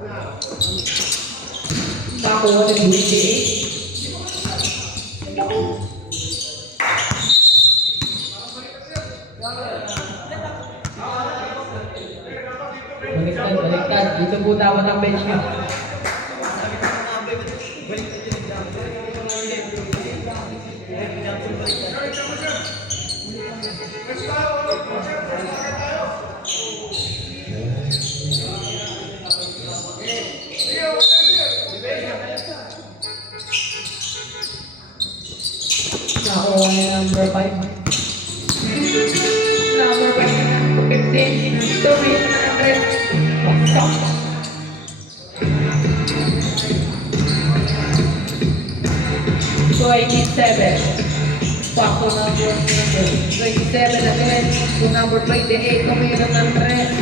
Nakuha ng 28. Baliktad. Dito po dapat ang bench nyo. Nakuha niya number 5. Number 15. Story na stop. 27. Pako number 27 again. To number 28. Tumira ng red.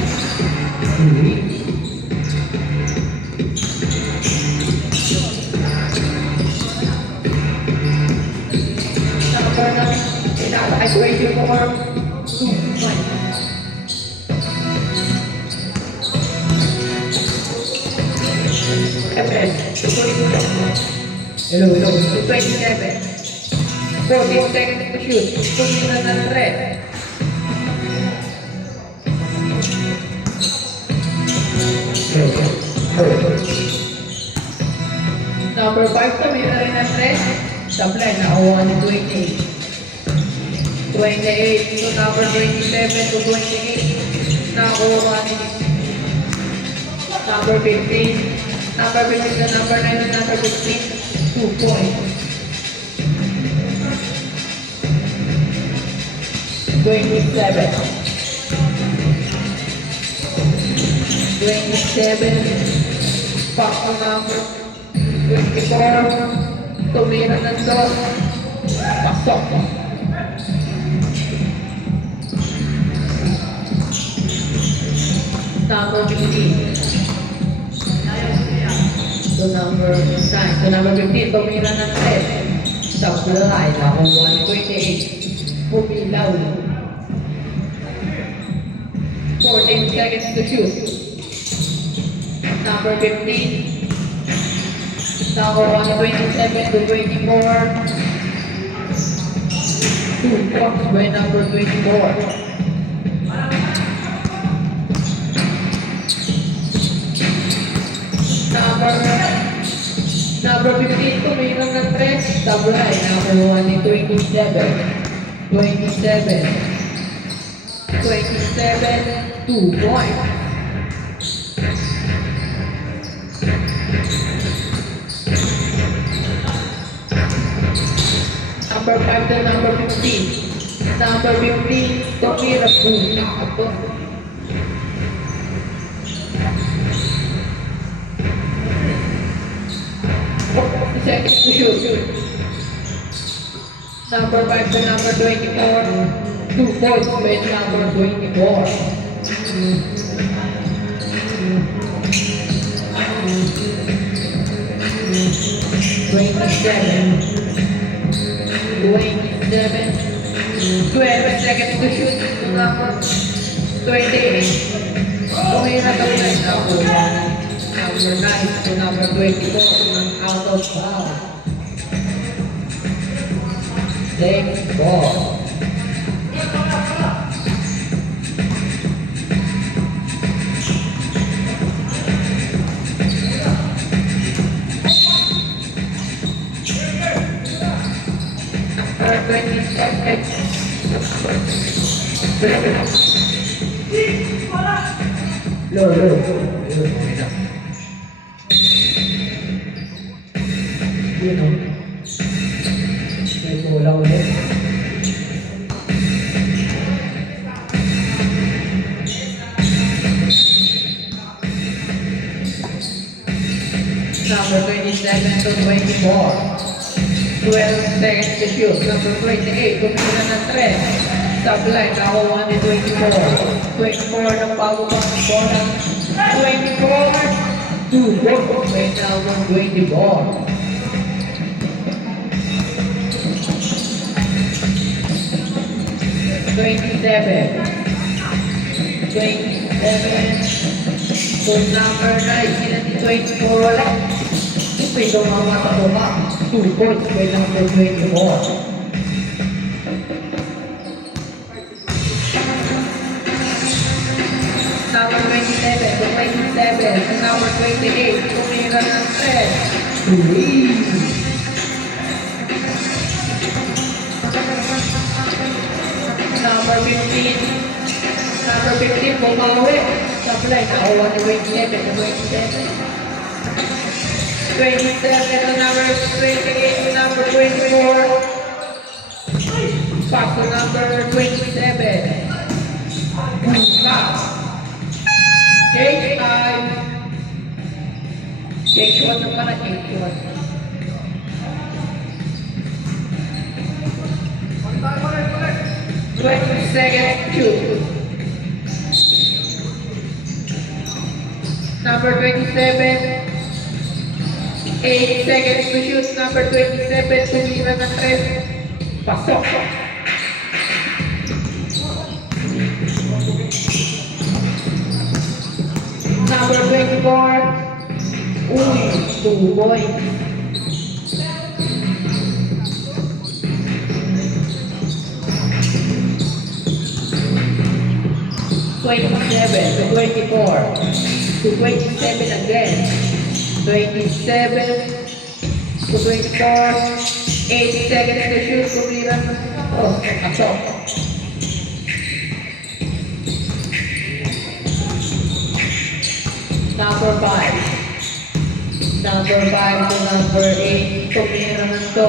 Number 9. I wait you for 2. Hello. 27. 14 seconds to shoot. Tumira ng red. Number 5, tumira rin ng red. Supply na 128. 28 to number 27 to 28. Nakuha ni number 15. Number 15 to number 9 to number 15. 2 points. 27. 27. Pack to number 24. Tumira ng dos. Pasok. Number 15. To number 9. To number 15. Tumira ng 10. Supply. Nakuha 128. Pumilaw. 14 seconds to shoot. Number 15. Number 127 to 24. 2 blocks by number 24. Number 15 tumirang ng 3. Sablay. Number 127. 27. 2 points. Number 5 to number 15. Number 15, tumira po. 40 seconds to shoot. Number 5 to number 24. 2 points by number 24. 12 seconds to shoot to number 28. Tumira ka na number 9 to number 24 out of bounds. Next ball. Low. You know. May kulang ulit. Number 27 to 24. 12 seconds to shoot. Number 28, kumina ng 3. Supply, nakuha ni 24. 24 ng pagubang bola. 24. 2 goals. May number 24. 27. 27. So number 9, sila ni 24 ulit. Ito yung mga matabuka. 2 points by number 24. Number 27, to 27, and number 28, tumira ng 10. Number 15, bumawi. Supply, nakuha ni 27 to 27. 27 to number 28 to number 24. Back to number 27. Pass. H5. H1 naman ang H1. Second shoot. Number 27. 8 seconds to shoot. Number 27. Tumira ng 3. Pasok. Number 24. Uy, 2 points. (27) to 24 to 27 again. 27 to 24. 8 seconds to shoot. Tumira. Oh, pasok. Number 5. Number 5 to number 8. Tumira ng to.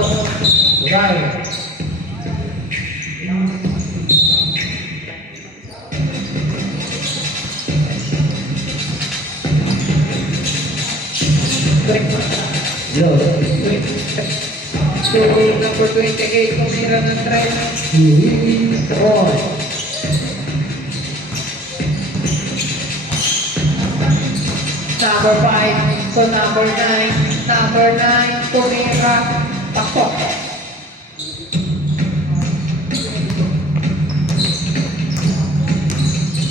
Right. So, number 28. Tumira ng 3. Roll. Number 5 to number 9. Number 9, tumira. Pasok.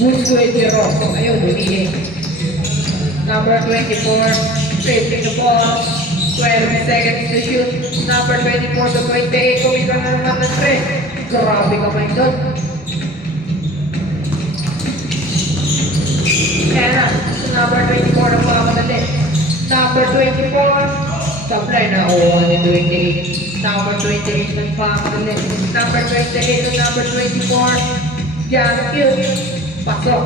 Busway zero. Ayun, humihin. Number 24, facing the ball. 12 seconds to shoot. Number 24 to 28, tumira na naman ng 3. Grabe kamay doon. Kaya na. Number 24 na pakamadali. Number 24, supply na uwa ni 28. Number 28 na pakamadali. Number 28 to number 24, John Cute. Pasok.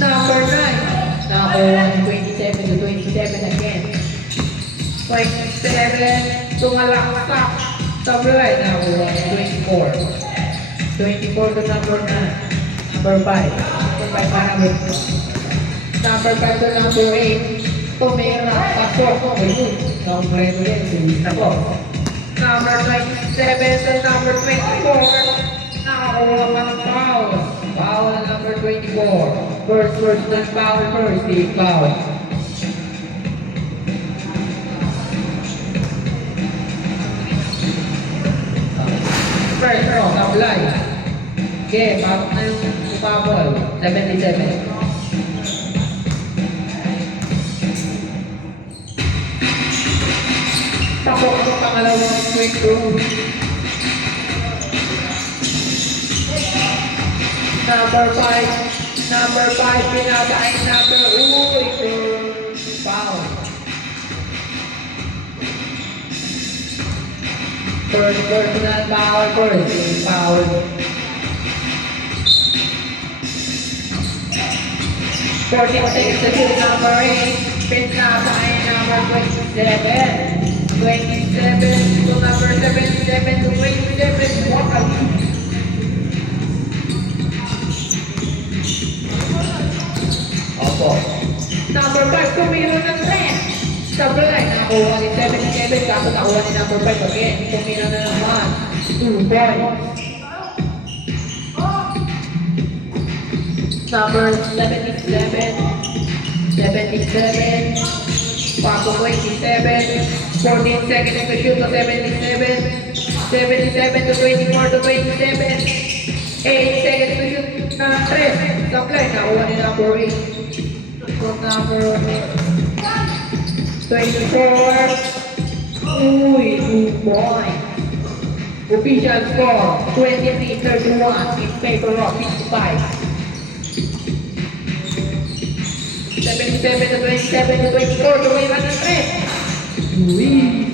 Number 9, nakuha ni 27 to 27 again. 27, tumalaksak. Supply na uwa ni 24. 24 to number 9. Number 5. Number 5 para with. Number 5 to number 8. Tumira. Pasok. Ayun. Number 8 ulit. Tapos. Number 27 to number 24. Nakakuha pa ng foul. Foul na number 24. First na foul first. Di foul. First row, supply. Okay, bago na yung bubble. 77. Tapos ang pangalawang quick room. Number 5. Number 5, pinakain number. Uy, foul. First personal foul first. Foul. Seconds to shoot, number 8. Pinakain number 27. 27 to number 77 to 27. Wow. Opo. Number 5, tumira ng 3. Supply, nakuha ni 77. Kaso nakuha ni number 5 again. Tumira na naman. 2 points. Number 77. 77. Paco 27. 14 seconds to shoot to 77. 77 to 24 to 27. 8 seconds to shoot na 3. Supply, nakuha ni number 8. From number 24. Uy, 2 points. Official score, 23-31 in favor of 55. 77 to 27 to 24, tumira ng 3. Uy.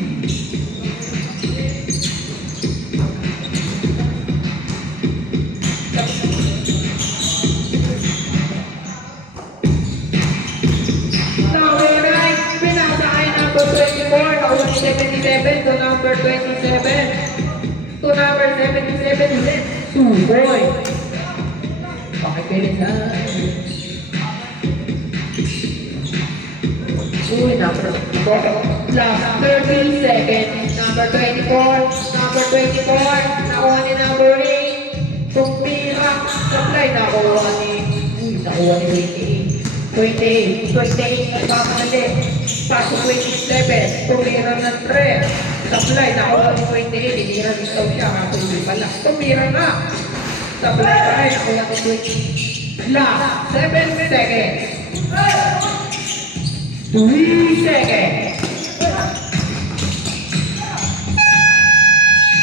Number 24, nakuha ni 77 to number 27. To number 77, 2 points. Pakipilitan. Uy, number 4. Last 30 seconds. Number 24. Number 24. Nakuha ni number 8. Tumira. Supply. Nakuha ni 28. 28. Nagpakamali. Pasok 27. Tumira ng 3. Supply, nakuha ni 28. Hinira ni Ikaw siya. Kaso hindi pala. Tumira na. Supply pa rin. Nakuha ni 28. Last 7 seconds. 3 seconds.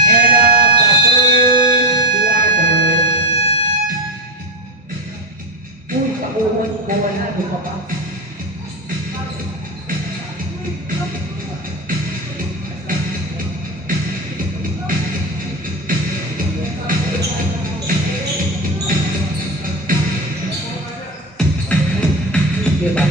And the first quarter. Uy, kakuha na. Buka pa. Diba?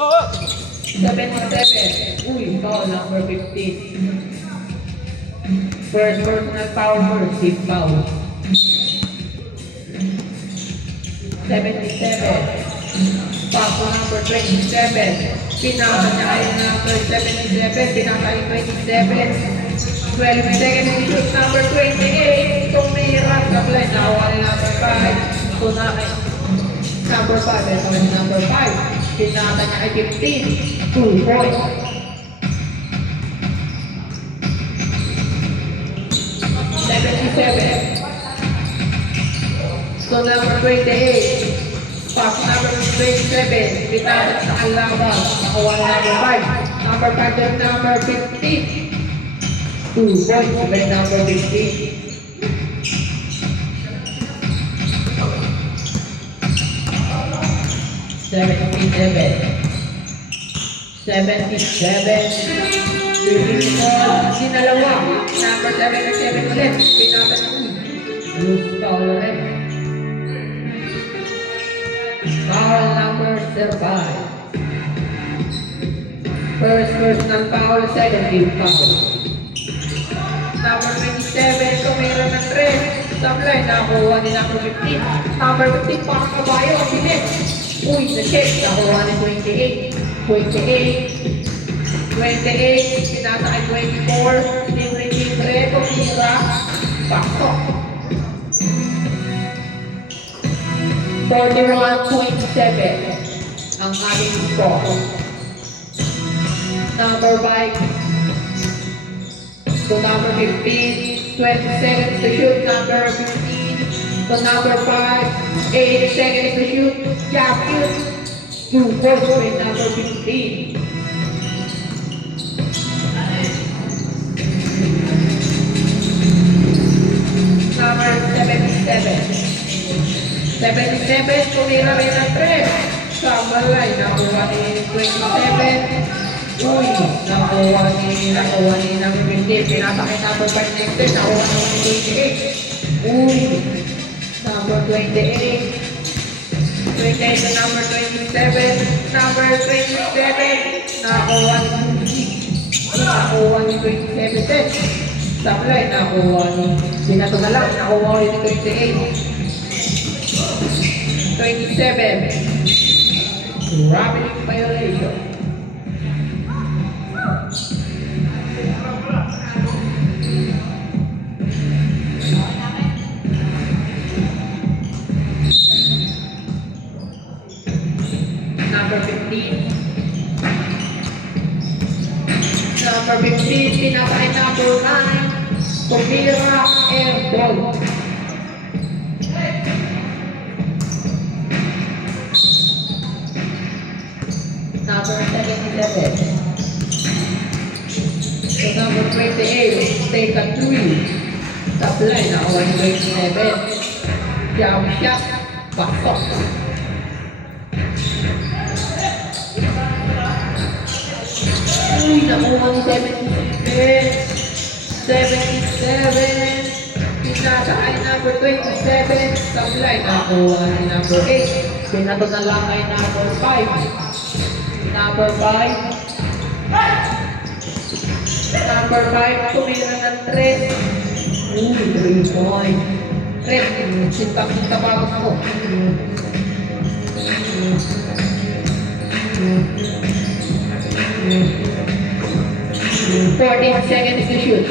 Oo. 77. Uy, foul number 15. First personal foul, first team foul. 77. Paso number 27. Pinaka niya ay number 77. Pinaka ay 27. 12 seconds to shoot number 28. Tumira sa play. Nakuha ni number 5. Tunakay. Number 5. Ito ay number 5. Pinaka niya ay 15. 2 points. 77. So number 28. Pass number 27. Pinaka sa kalaban. Nakuha ni number 5. Number 5 at number 15. 2 points by number 15. 77. Sinalawa. Number 77 ulit. Pinaka na loose foul ulit. Foul number 5. First personal foul, second team foul. Number 27, tumira ng 3. Supply, nakuha ni number 15. Number 15, parang kabayo, bilis. Uy, na-check, nakuha ni 28. 28. 28, pinasa ay 24. Libre, tumira. Pasok. 41-27 ang aming score. Number 5 to number 15, 20 seconds to shoot, number 15 to number 5, 8 seconds to shoot, Yakut, 2 points with number 15. Number 77. 77, tumira rin ang 3. Samalay, nakuha ni 27. Uy, nakuha ni number 15. Pinapakita number 5 next day, nakuha ni 28. Uy, number 28. 28 to number 27. Number 27, nakuha ni 27. Supply, nakuha ni. Binato na lang, nakuha ni 28. 27. Traveling violation. Number 15. Number 15, pinakay number 9. Tumira airball. Number 77. So number 28, take a 3. Supply na 127. Jump shot, pasok. Uy, nakuha ni 77. Pinasa ay number 27. Supply, nakuha ni number 8. Pinato na lang ay number 5. Number 5. Number 5, tumira ng 3. Uy, 3 point. 3, sinta-sinta bago ako. 14 seconds to shoot.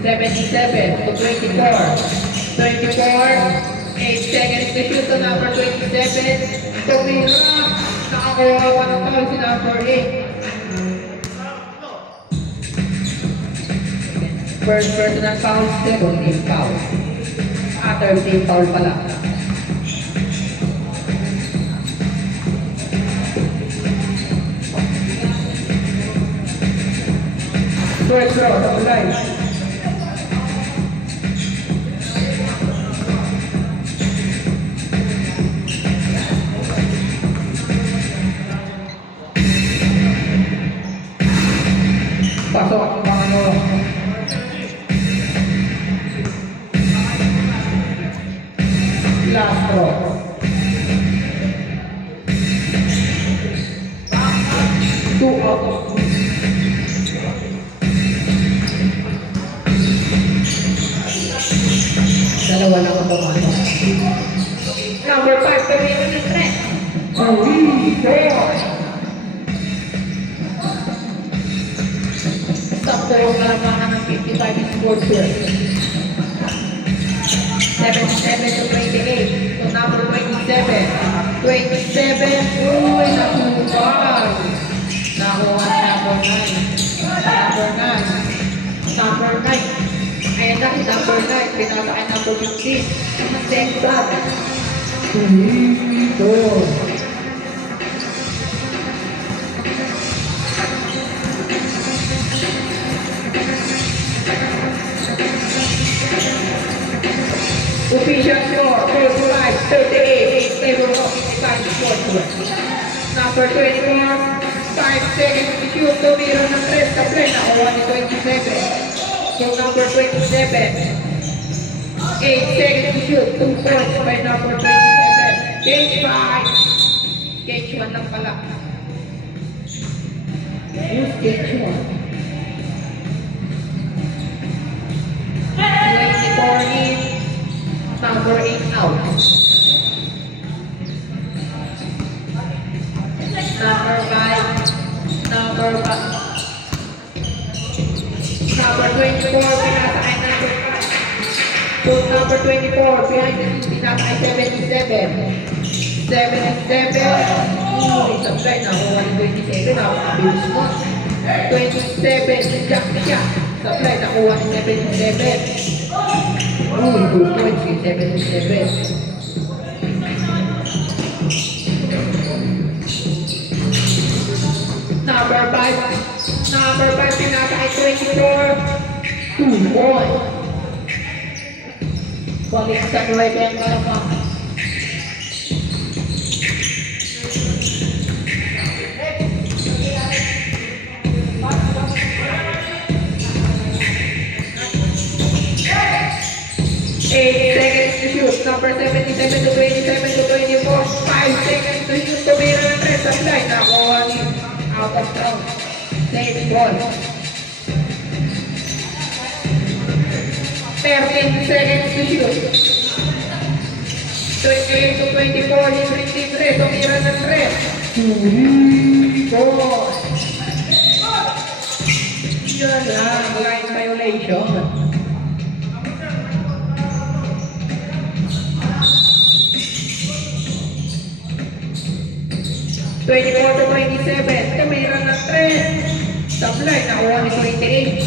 77 to 24. 24. 8 seconds to shoot to number 27. Tumira. Nakakuha ng foul si number 8. First personal foul, second team foul. Third team foul pala. First row, double line. Pasok ang mga ano. Last row. Two out of two. Dalawa lang ang pumasok. Number 5, pamilya ng threat. Stop the roll na lang ng 55 scores here. 77 to 28. So number 27. 27. Uy, nakuha. Nakuha number 9. Number 9. Number 9. Ayan na, number 9. Pinaka ay number 15. Same back. Dito. Official score, 45, 38, favor of 55 score. Number 24, 5 seconds to shoot, tumira ng 3 sa play, nakuha ni 27. So number 27, 8 seconds to shoot, 2 points by number 27. Gauge 5. Gauge 1 lang pala. Who's gauge 1? 24 in. Number 8 out. Number 5. Number 5. Number 24, pinasa ay number 5. So number 24, behind the scenes, pinasa ay 77. 77. Uy, supply na ako 127. Nakakabilis mo. 27, jack siya. Supply na ako 177. Uy, good points si 77. Number 5. Number 5, pinaka ay 24. 2 points. Balik sa 9 ang kalapak. Number 77 to 27 to 24. 5 seconds to shoot. Tumira ng 3 sa fly. Nakuha ni out of town. Save ball. 13 seconds to shoot. 28 to 24, libre, tumira ng 3. Boy. Yun lang, line violation. Twenty-four to 27, tumira ng 3. Sablay, nakuha ni 28.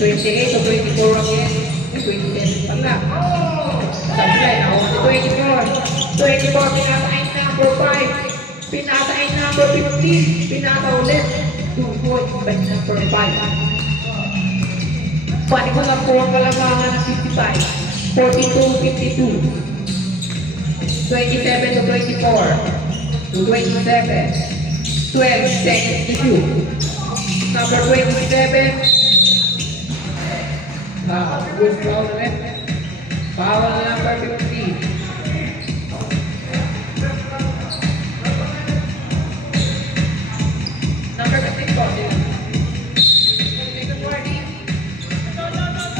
28 to 24 again. 27 pala. Sablay, nakuha ni 24. 24, pinatayin number 5. Pinatayin number 15. Pinata ulit. 2 points by number 5. Pwede ko lang po ang kalamangan ng 55. 42-52. 27 to 24. To 27. 12 seconds to shoot. Number 27. Good foul ulit. Foul number 15. Number 15 po.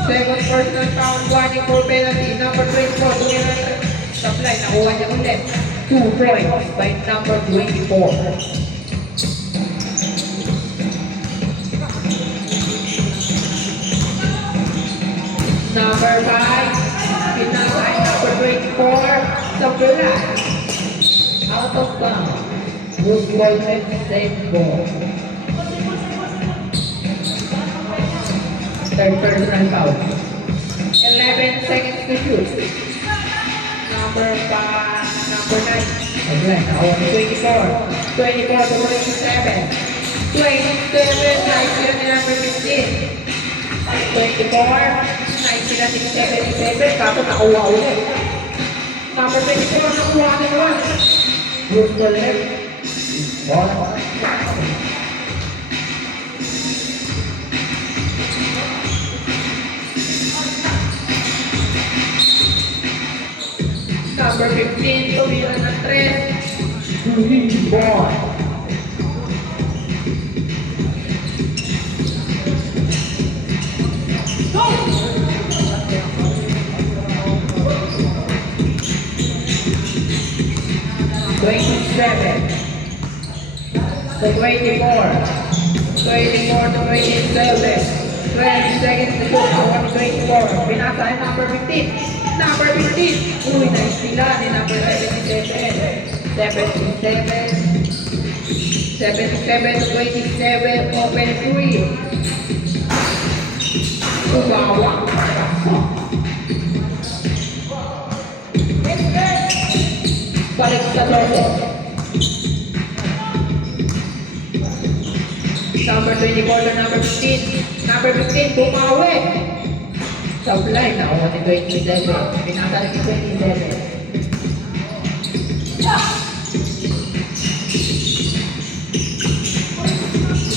Second personal foul, warning for penalty. Number 24, tumira ng supply. Nakuha niya ulit. 2 points by number 24. Number 5, pinatay number 24, supply. Out of bounds. Good ball and safe ball. Third personal foul. 11 seconds to shoot. Number 5, number 9. Again, 24. 24 to 27. 27, nice sila ni number 15. 24, nice sila ni 77. Kaso nakuha ulit. Number 24, nakuha ni 1. Good ball left. Ball. Number 15, tumira ng 3. Green ball. Twenty-seven to 24. 24 to 27. 12 seconds to shoot. 24. Pinasa number 15. Number 15. Uy, nice sila ni number 77. 77. 77 to 27. Open 3. Ubawa. Balik sa lobo. Number 24 to number 15. Number 15, bumawi. Sablay, nakuha ni 27. Pinasa ni 27.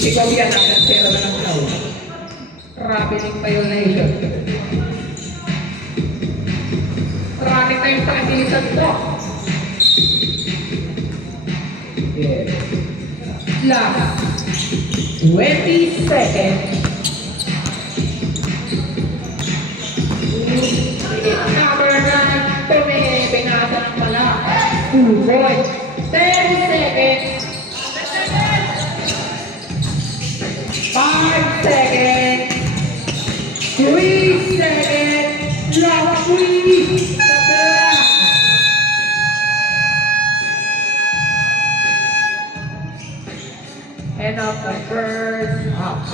Ikaw yan ang nagsero na ng flow. Traveling violation. Running time sa agilisan to. Yeah. Last 20 seconds. Number 9, pinasa ng pala. 2 points. 10 seconds. 5 seconds. 3 seconds. Last 3. End of the first half.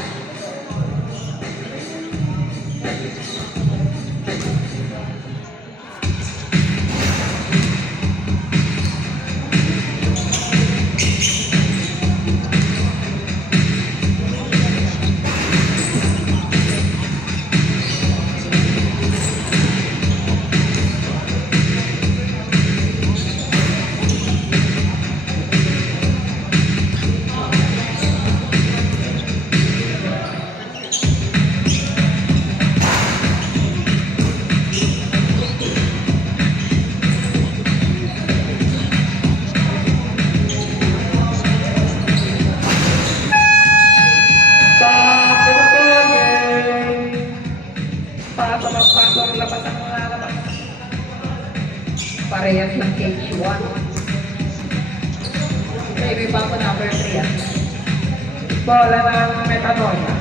Parehas ng cage 1. Maybe pa ako number 3 ah. Bola ng Metanoia.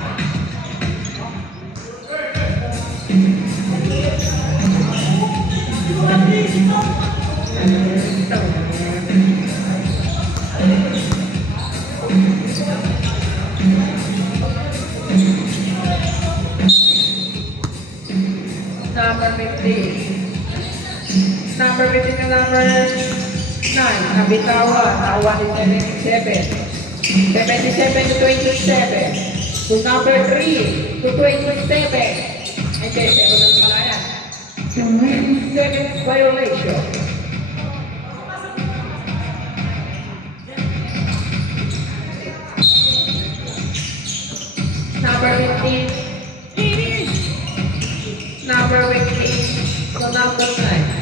Number 15. Number 15 na number 9. Nabitawan. Nakuha ni 77. 77 to 27. To number 3 to 27. Ay, 7 na pala yan. 27 violation. Number 15. Number 15 to number 9.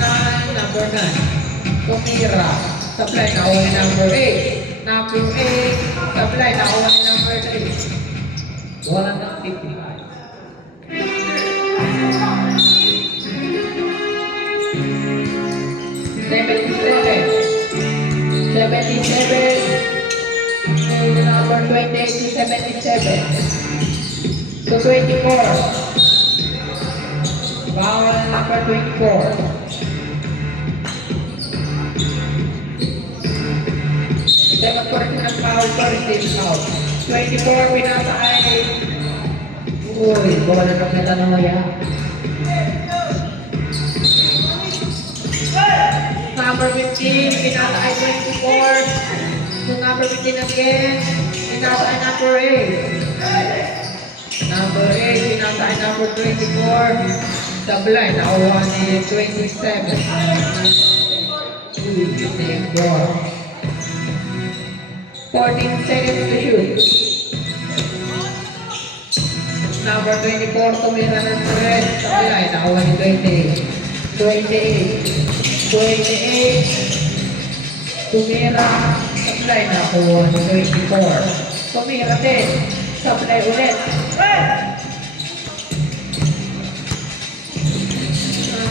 9, number 9. Tumira. Supply na ako ni number 8. Number 8. Supply na ako ni number 3. Wala ng 55. Number 28 to 77. To 24. Bawal number 24. Dapat ko rin ng foul, first foul. 24, pinasa ay... Uy, bawal na ng Metanoia. Number 15, pinasa ay 24. So number 15 again, pinasa ay number 8. Number 8, pinasa ay number 24. Sablay, nakuha ni 27. Take 14 seconds to shoot. Number 24, tumira ng 3. Sablay, nakuha ni 28. 28. Tumira. Sablay, nakuha ni 24. Tumira din. Sablay ulit.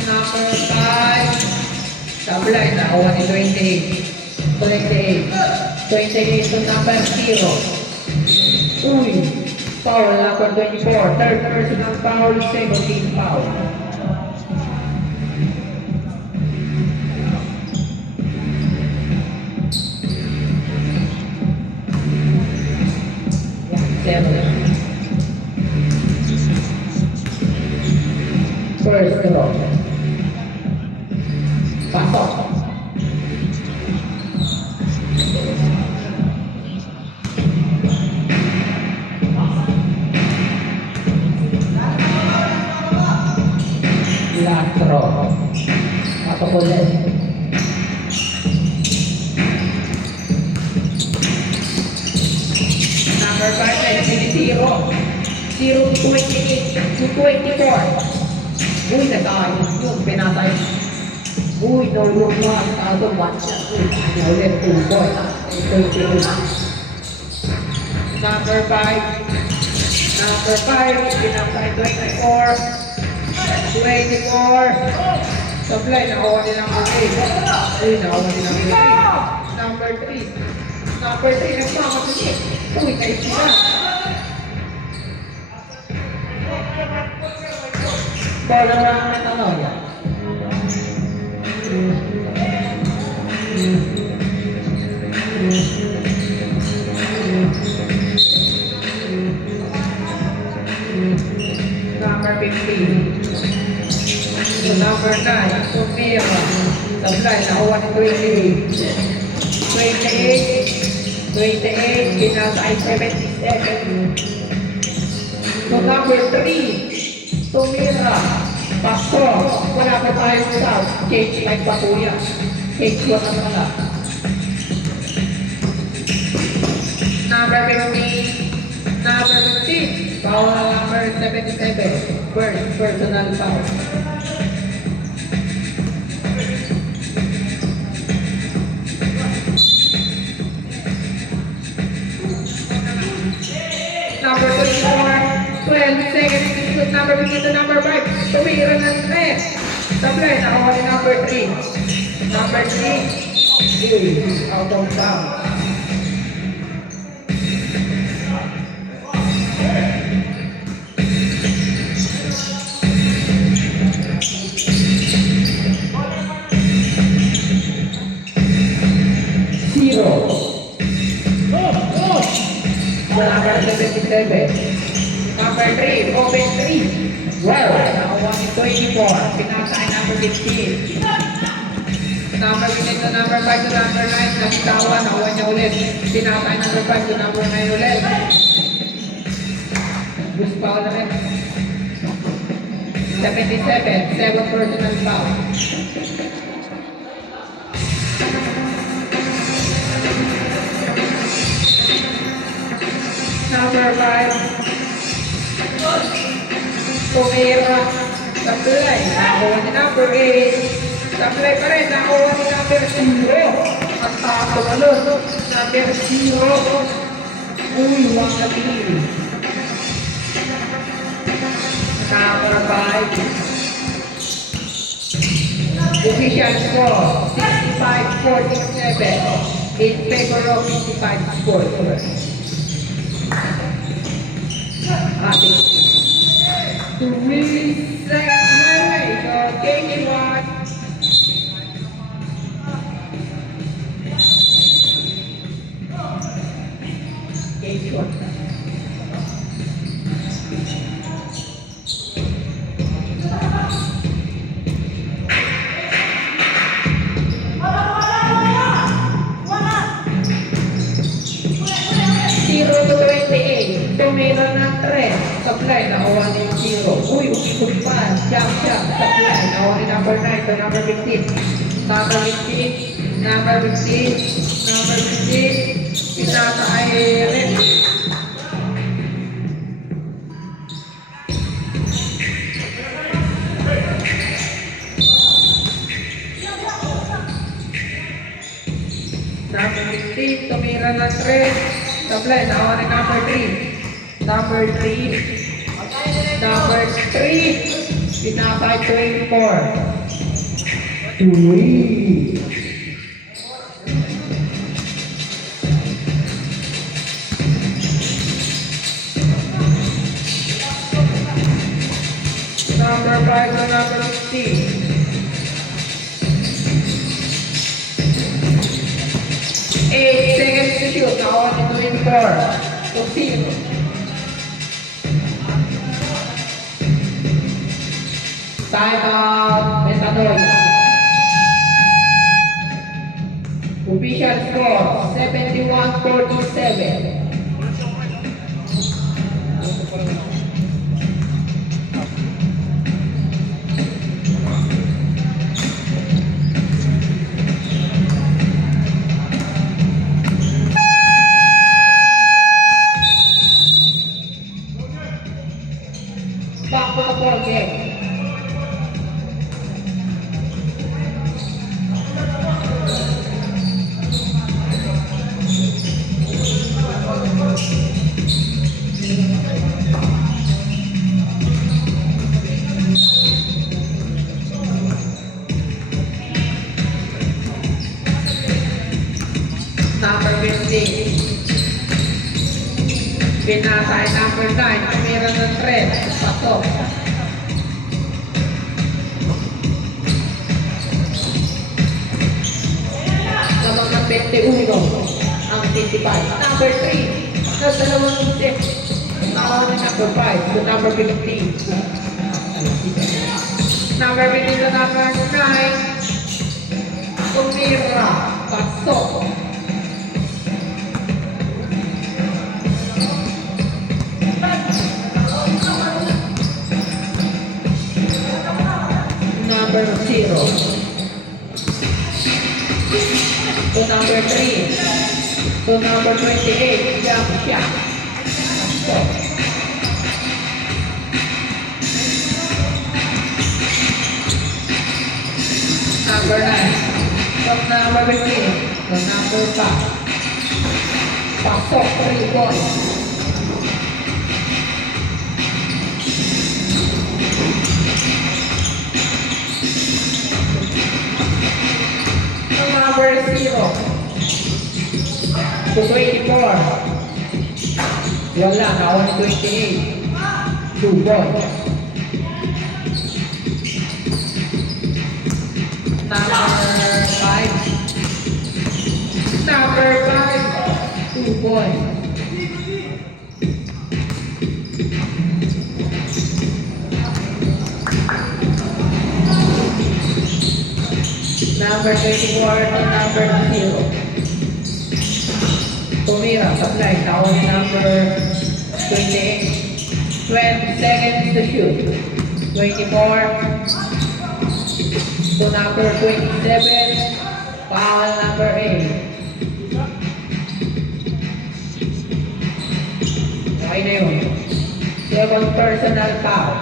Number 5. Sablay, nakuha ni 28. 28 to number 0. Uy, foul number 24. Third personal foul, 17 foul. First draw. Pasok. Last draw. Pasok ulit. Number 5 ay 0. 0 to 28 to 24. Uy, nag-ayos yun. Pinatay. Uy, no look one. Tato, one shot. Uy, ulit 2 points. 32. Number 5. Number 5. Pinatay 24. 24. Supply, nakuha din number 8. Uy, nakuha din number 3. Number 3. Number 3, nagmamagigit. Uy, tayo sila. Bola ng Metanoia. Number 15. So number 9, Tumira. Supply, nakuha ni 28. 28, pinasa ay 77. So number 3, Tumira. Pasok. Wala pa tayo sa cage like patuya. Cage 1 na pala. Number 15. Number 15. Foul na number 77. First personal foul. Number 24. 12 seconds to shoot. Number 15 to number 5. Tumira ng 3. Sablay, nakuha ni number 3. Number 3 is out of bounds. Zero. Number 77. Number 3, open 3. Well, nakuha ni 24. Pinasay number 15. Number 15 to number 5 to number 9. Nakitawan, nakuha niya ulit. Pinasay number 5 to number 9 ulit. Boost foul na rin. 77, 7 personal foul. Number 5. Tumira. Sablay. Nakuha ni number 8. Sablay pa rin. Nakuha ni number 0. At tumalon. Number 0. Uy, wang napili. Number 5. Official score. 65-47. In favor of 55 score. Ating 3 seconds. So, game 1. Game 1. Tumira ng 3. Sablay, nakuha ni 0. Uy, umikupan. Jump. Sablay, nakuha ni number 9 to number 15. Number 15. Number 15. Number 15. Pinasa ay rin. Number 15. Tumira ng 3. Sablay, nakuha ni number 3. Number 3. Number 3. Pinasay 24. 3. Number 5 to number 16. 8 seconds to shoot. Nakuha ni 24. So, 0. Time out, Metanoid. Official score, 71-47. Back to the ball game. Number 15. Pinasay number 9. Tumira ng 3. Pasok. Sa mga 21. Ang 25. Number 3. Sa dalawang 6. Nakuha ni number 5 to number 15. Number 15 to number 9. Tumira. Pasok. Number 0 to number 3 to number 28. Jump shot. Number 9 from number 15 to number 5. Pasok 3 points. number 0 to 24. Wala, nakuha ni 28. 2 points. Number 5. Number 5. 2 points. Number 24 to number 0. Tumira, supply. Nakuha ni number 28. 20 seconds to shoot. 24 to number 27. Foul number 8. Okay na yun. Second personal foul.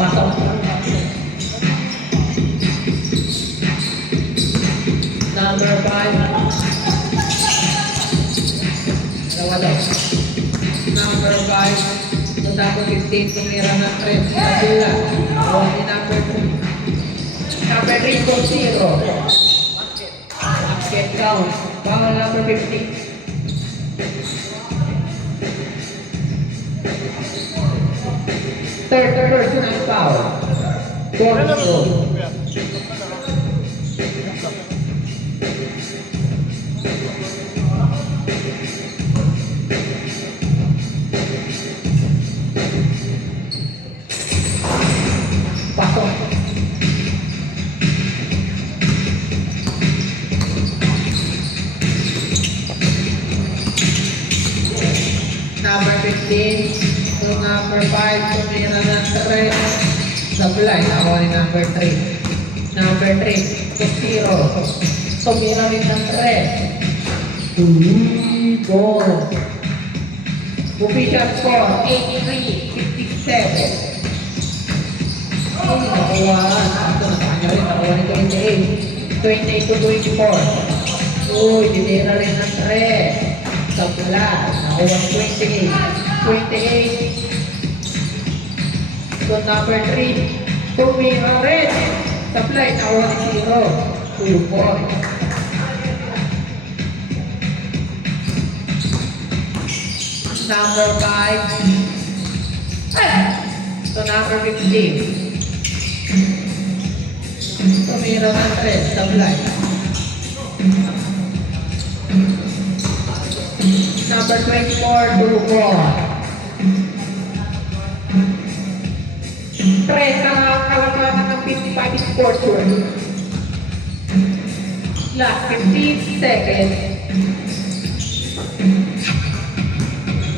Pasok. Number 5. Nawala. Number 5. Number 15. Tumira ng 3. Kabila. Awal ni number 3. Number 3 to 0. Basket count. Foul number 15. Third personal foul. Fourth goal. Pasok. Number 15 to number 5, tumira ng 3. Supply, nakuha ni number 3. Number 3 to 0. Tumira rin ng 3. 2 goal. Official score, 83-57. Nakuha. Ito, nakanya rin. Nakuha ni 28. 28 to 24. Uy, tinira rin ng 3. Supply, nakuha ni 28. 28 to number 3. Tumira rin. Supply, nakuha ni 0. 2 points. Number 5 to number 15. Tumira ng 3. Supply. Number 24 to 4. Tres na kalamanan ng 55 sports world. Last 15 seconds.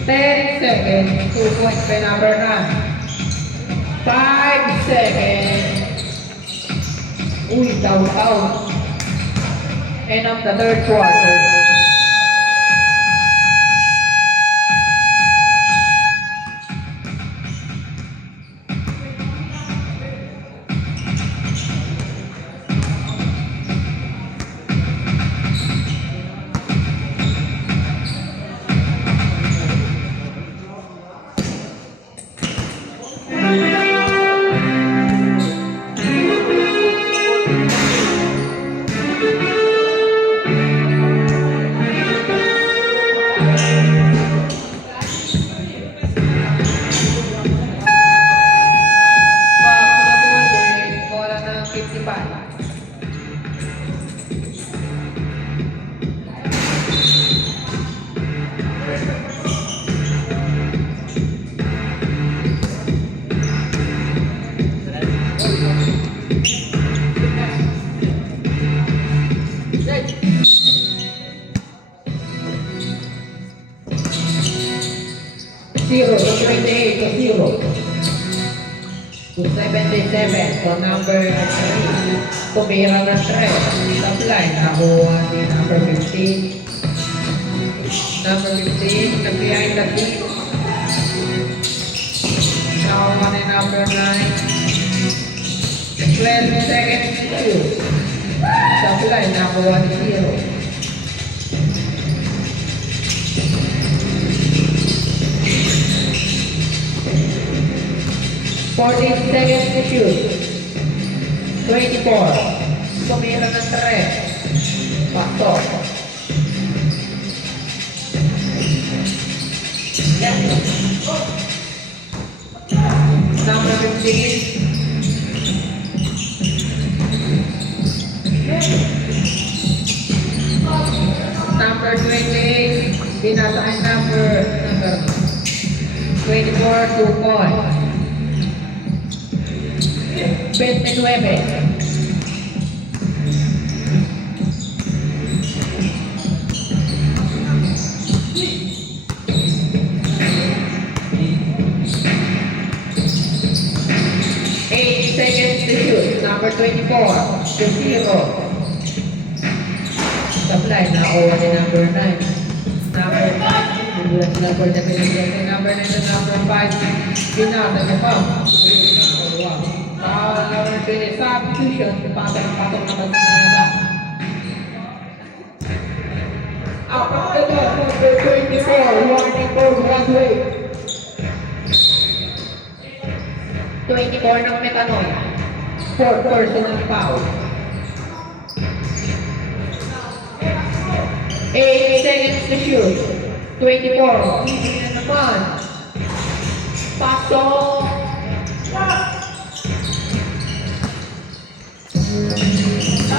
10 seconds. 2 points by number 9. 5 seconds. Uy, down. End of the third quarter. Zero to 28 to 0 to 77 to number 3. Tumira ng 3. Supply, nakuha ni number 15. Number 15, nag-behind the team. Now on and number 9. 12 seconds to shoot. Supply number 1-0. Fourteen seconds to shoot. 24. Tumira ng 3. Pasok. Number 15. Number 28. Binataan number 24, 2 points. 29. Seconds to shoot. Number 24, to 0. Supply, nakuha ni number 9. Number 9 to number 5. Binasa niya pa. Number 20, substitution. Patong naman sa nalala. Apat ito, number 24, warning for one way. 24 ng metanol. 4 personal foul. 8 seconds to shoot. 24. Easy na naman. Pasok.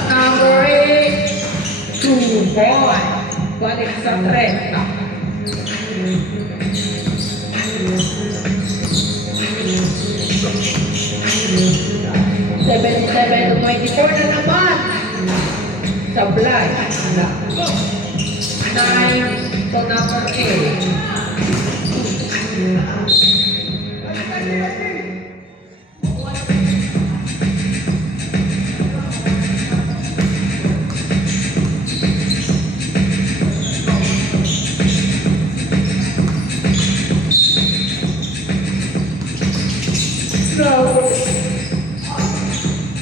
Number 8. 2 points. Balik sa 30. 7-7 to 24 na naman. Sablay. 9 to number 8. So,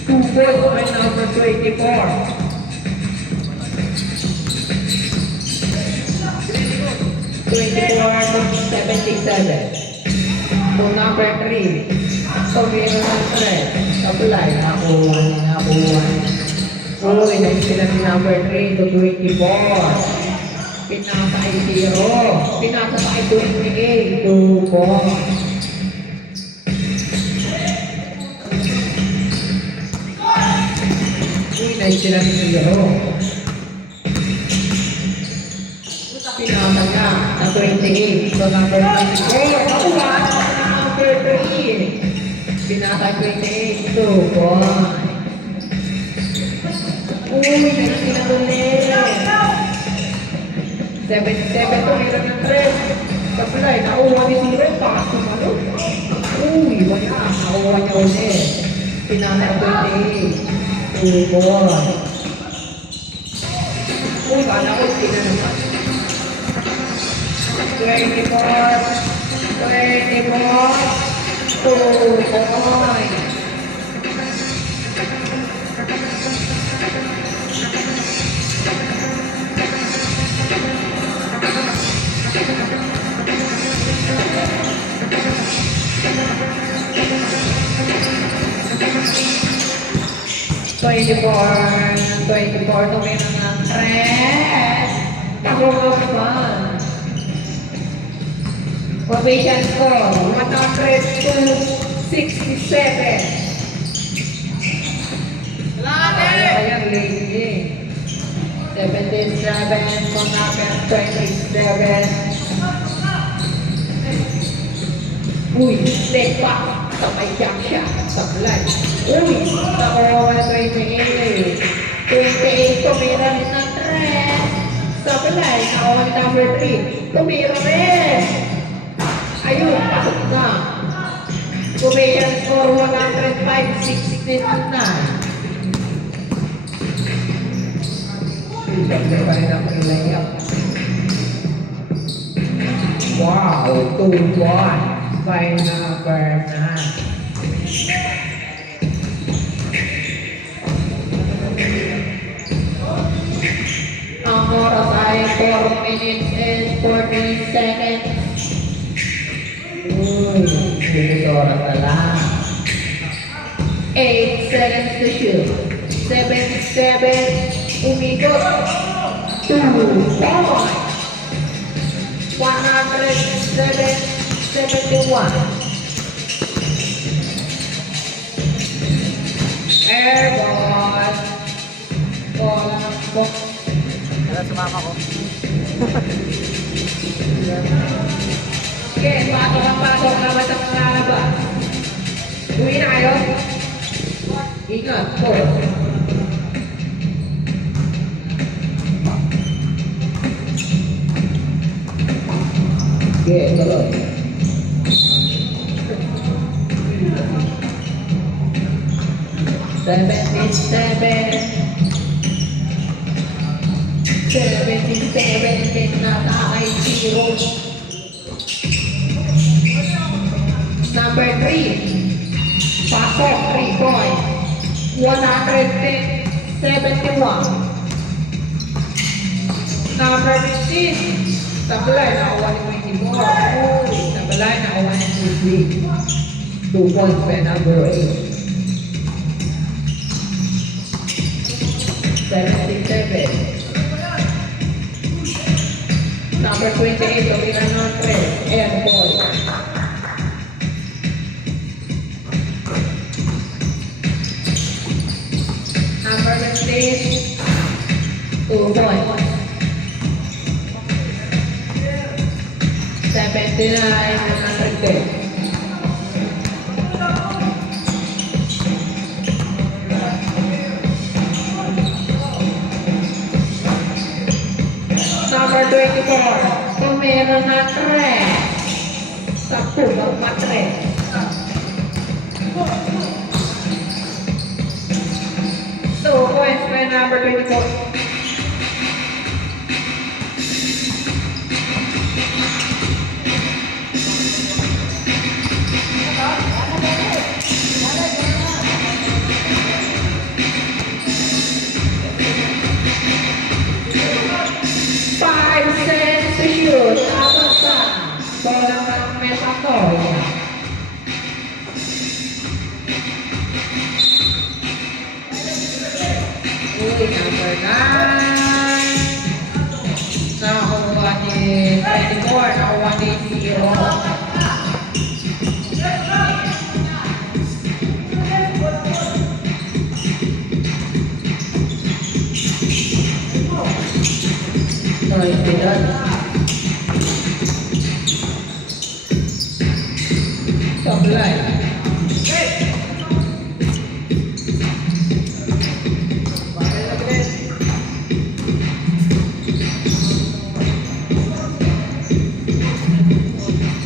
2 points by number 24. 24 to 77. To number 3. So, meron ng 3. Supply. Nakuha. Uy, sila ni number 3 to 24. Pinasa ay 0. Pinasa pa ay 28. 2 points. Ay sila ni Zero. Pinasa ka na 28. So number 24. Nakuha na number 3. Pinasa 28. 2 points. Uy, nagsilang ulit. 7-7 to meron ng 3. Supply, nakuha ni Zero. Paso malo. Uy, wala. Nakuha niya ulit. Pinasa 28. 2 points. Uy, kala ko sila naman. 24. 2 points. Twenty-four to meron ng 3. Nakuha naman. Probation score, 100-67. Ayan, lady. 77, Monacan 27. Uy, leg back. Sabay jump shot. Sablay. Uy, nakuha na 28. 28, tumira rin ng 3. Sablay, nakuha ni number 3. Tumira rin. Ayun, pasok na. Probation score 105-69. Siyempre pa rin ang layup. Wow, 2 points. by number 9. Ang oras ay 4 minutes and 40 seconds. Uy, bilis oras na lang. 8 seconds to shoot. 77, umikot. 2 points. 107.71. Airball. Bola ng box. Kaya sumama ko. Sige, pasok ang pasok. Laban ang lalabas. Uwi na kayo. Ingat po. Sige, tuloy. Seventy-seven na takay zero. Number 3. Pasok, 3 points. 110.71. Number 15. Tablay na 124. Tablay na 123. 2 points by number 8. 77. Number 28, Domina Notre, Airball. Number 15, 2 points. 79, 110. Number 24, Tumero na 3. 10 magpatre. Two points by number 24. Bola ng Metatoria. Uy, number 9. Nakakuha ni 24, nakakuha ni 0. So, ito yun. Sablay.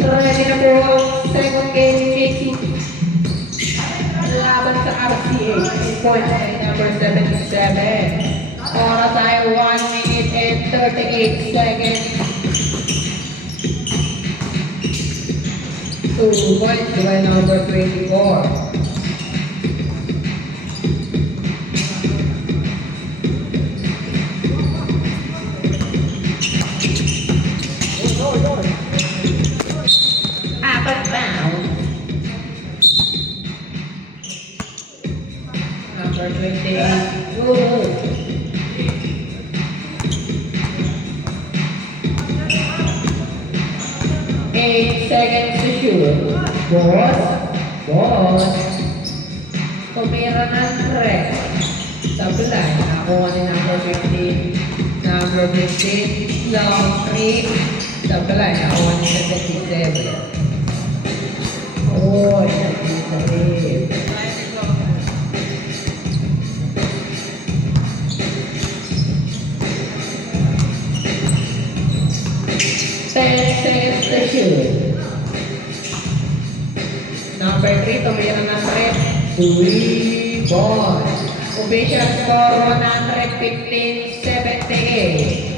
Ready na po ang second game ni Casey. Laban sa RCA. Points ay number 77. Oras ay 1 minute and 38 seconds. 2 points by number 24. Apat bound. Number 28. Ooh. Seconds to shoot. Boss. Tumira ng 3. Sablay. Nakuha ni number 15. Number 15. Long 3. Sablay. Nakuha ni 77. Oh, 77. Seconds to shoot. Number 3, tumira ng 3. 3 balls. Official score 115-78.